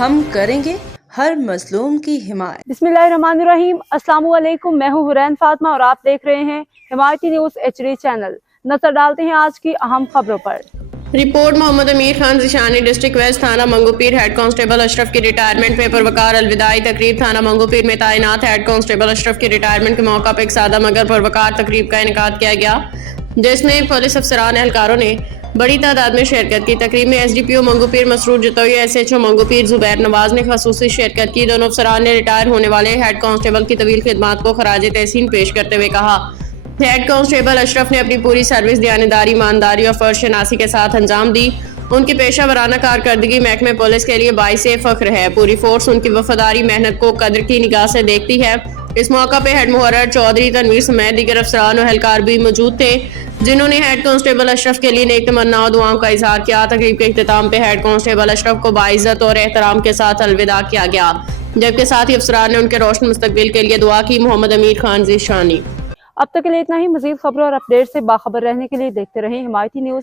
ہم کریں گے ہر مظلوم کی حمایت۔ بسم اللہ الرحمن الرحیم۔ السلام علیکم، میں ہوں حرین فاطمہ اور آپ دیکھ رہے ہیں حمایتی نیوز HD چینل۔ نظر ڈالتے ہیں آج کی اہم خبروں پر۔ رپورٹ محمد امیر خان ذیشانی ڈسٹرکٹ ویسٹ تھانہ منگو پیر ہیڈ کانسٹیبل اشرف کی ریٹائرمنٹ میں پروقار الوداعی تقریب۔ تھانہ منگو پیر میں تعینات ہیڈ کانسٹیبل اشرف کی ریٹائرمنٹ کے موقع پر ایک سادہ مگر پروقار تقریب کا انعقاد کیا گیا، جس میں پولیس افسران اہلکاروں نے بڑی تعداد میں شرکت کی۔ تقریب میں SDPO منگو پیر مسرور جتوئی، SHO منگو پیر زبیر نواز نے خصوصی شرکت کی۔ دونوں افسران نے ریٹائر ہونے والے ہیڈ کانسٹیبل کی طویل خدمات کو خراج تحسین پیش کرتے ہوئے کہا، ہیڈ کانسٹیبل اشرف نے اپنی پوری سروس دیانتداری، ایمانداری اور فرض شناسی کے ساتھ انجام دی۔ ان کی پیشہ ورانہ کارکردگی محکمہ پولیس کے لیے باعث فخر ہے۔ پوری فورس ان کی وفاداری، محنت کو قدر کی نگاہ سے دیکھتی ہے۔ اس موقع پہ ہیڈ محرر چودھری تنویر سمیت دیگر افسران و اہلکار بھی موجود تھے، جنہوں نے ہیڈ کانسٹیبل اشرف کے لیے نیک تمنا اور دعاؤں کا اظہار کیا۔ تقریب کے اختتام پہ ہیڈ کانسٹیبل اشرف کو باعزت اور احترام کے ساتھ الوداع کیا گیا، جبکہ ساتھ ہی افسران نے ان کے روشن مستقبل کے لیے دعا کی۔ محمد امیر خان ذیشانی۔ اب تک کے لیے اتنا ہی۔ مزید خبروں اور اپڈیٹ سے باخبر رہنے کے لیے دیکھتے رہیں حمایتی نیوز